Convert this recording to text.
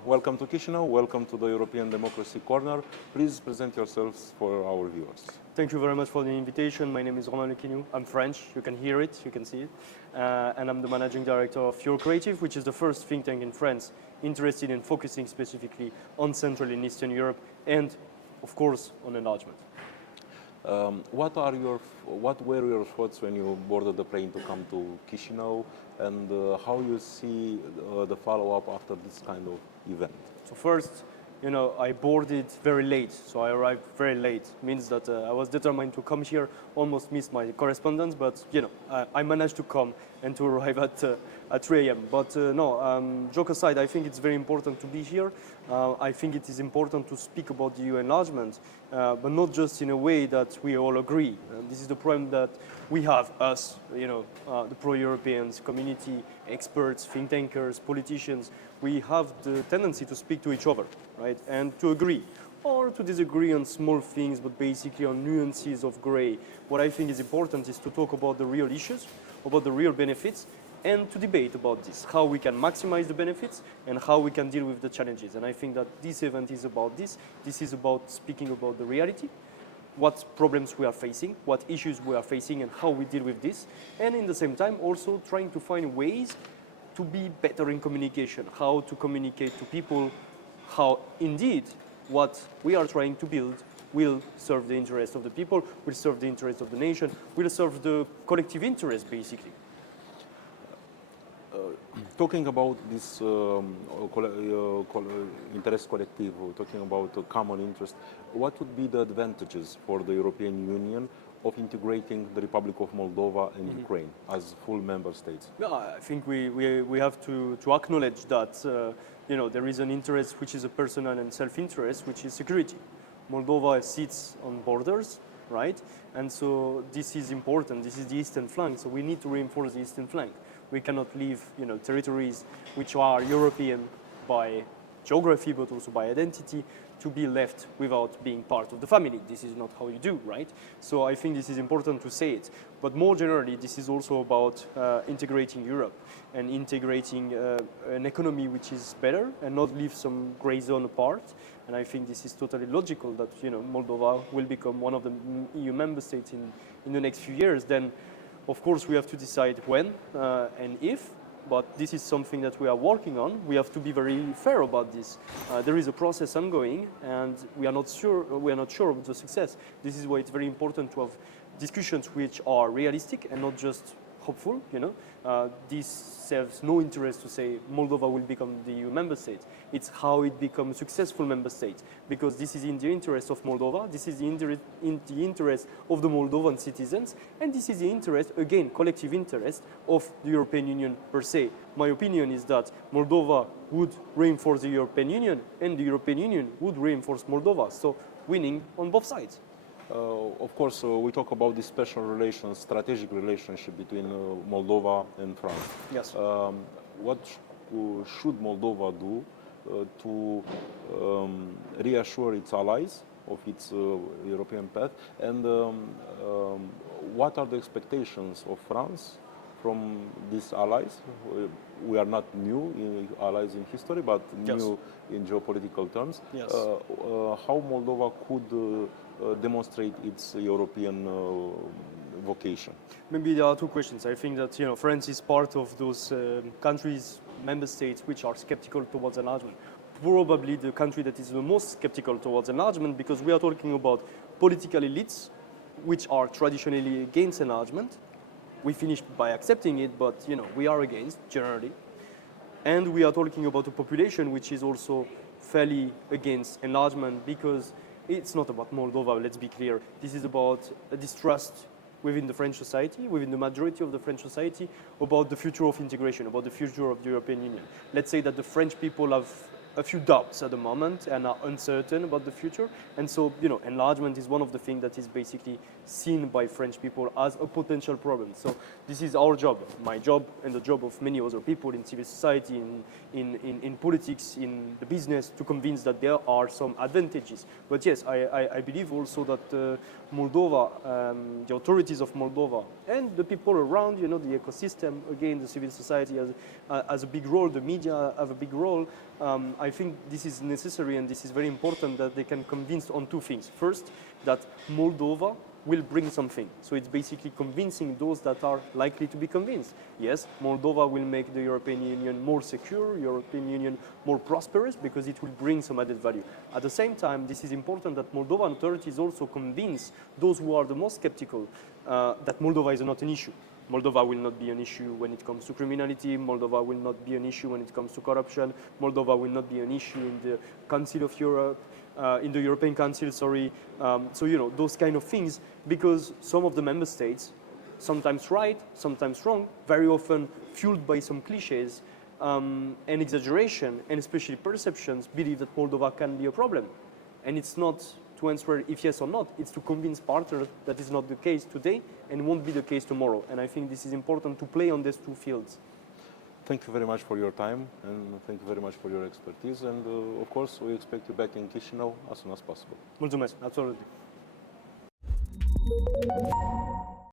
Welcome to Chișinău, welcome to the European Democracy Corner. Please present yourselves for our viewers. Thank you very much for the invitation. My name is Romain Le Quiniou. I'm French. You can hear it, you can see it. And I'm the managing director of EuroCreative, which is the first think tank in France interested in focusing specifically on Central and Eastern Europe and, of course, on enlargement. What were your thoughts when you boarded the plane to come to Chișinău, and how you see the follow-up after this kind of event? So first, I boarded very late, so I arrived very late. Means that I was determined to come here, almost missed my correspondence, but I managed to come and to arrive at 3 a.m. But joke aside, I think it's very important to be here. I think it is important to speak about the EU enlargement, but not just in a way that we all agree. This is the problem that we have, us, the pro-Europeans, community, experts, think tankers, politicians. We have the tendency to speak to each other, right, and to agree, or to disagree on small things, but basically on nuances of gray. What I think is important is to talk about the real issues, about the real benefits, and to debate about this, how we can maximize the benefits and how we can deal with the challenges. And I think that this event is about this. This is about speaking about the reality, what problems we are facing, what issues we are facing, and how we deal with this. And in the same time, also trying to find ways to be better in communication, how to communicate to people, how indeed what we are trying to build will serve the interest of the people, will serve the interest of the nation, will serve the collective interest, basically. Talking about this interest collective, talking about a common interest, what would be the advantages for the European Union of integrating the Republic of Moldova and Ukraine as full member states? No, I think we have to acknowledge that there is an interest which is a personal and self-interest, which is security. Moldova sits on borders, right? And so this is important. This is the eastern flank, so we need to reinforce the eastern flank. We cannot leave territories which are European by geography but also by identity to be left without being part of the family. This is not how you do, right? So I think this is important to say it. But more generally, this is also about integrating Europe and integrating an economy which is better and not leave some gray zone apart. And I think this is totally logical that Moldova will become one of the EU member states in the next few years. Then, of course, we have to decide when and if. But this is something that we are working on. We have to be very fair about this. There is a process ongoing, and we are not sure of the success. This is why it's very important to have discussions which are realistic and not just hopeful. This serves no interest to say Moldova will become the EU member state. It's how it becomes a successful member state, because this is in the interest of Moldova, this is in the interest of the Moldovan citizens, and this is the interest, again, collective interest of the European Union per se. My opinion is that Moldova would reinforce the European Union, and the European Union would reinforce Moldova, so winning on both sides. Of course, we talk about this special relations, strategic relationship between Moldova and France. Yes. What should Moldova do to reassure its allies of its European path, and what are the expectations of France from these allies? We are not new allies in history, but new in geopolitical terms. Yes. How Moldova could demonstrate its European vocation? Maybe there are two questions. I think that France is part of those countries, member states, which are skeptical towards enlargement. Probably the country that is the most skeptical towards enlargement, because we are talking about political elites, which are traditionally against enlargement. We finished by accepting it, but we are against generally. And we are talking about a population which is also fairly against enlargement, because it's not about Moldova, let's be clear. This is about a distrust within the French society, within the majority of the French society, about the future of integration, about the future of the European Union. Let's say that the French people have a few doubts at the moment and are uncertain about the future. And so, enlargement is one of the things that is basically seen by French people as a potential problem. So this is our job, my job, and the job of many other people in civil society, in politics, in the business, to convince that there are some advantages. But yes, I believe also that Moldova, the authorities of Moldova, and the people around, the ecosystem, again, the civil society has a big role, the media have a big role, I think this is necessary and this is very important that they can convince on two things. First, that Moldova will bring something. So it's basically convincing those that are likely to be convinced. Yes, Moldova will make the European Union more secure, European Union more prosperous, because it will bring some added value. At the same time, this is important that Moldovan authorities also convince those who are the most skeptical that Moldova is not an issue. Moldova will not be an issue when it comes to criminality. Moldova will not be an issue when it comes to corruption. Moldova will not be an issue in the Council of Europe, in the European Council, sorry. So, you know, those kind of things, because some of the member states, sometimes right, sometimes wrong, very often fueled by some cliches and exaggeration, and especially perceptions, believe that Moldova can be a problem. And it's not to answer if yes or not, it's to convince partners that is not the case today and won't be the case tomorrow. And I think this is important to play on these two fields. Thank you very much for your time, and thank you very much for your expertise. And of course, we expect you back in Chișinău as soon as possible. Mulțumesc, absolutely.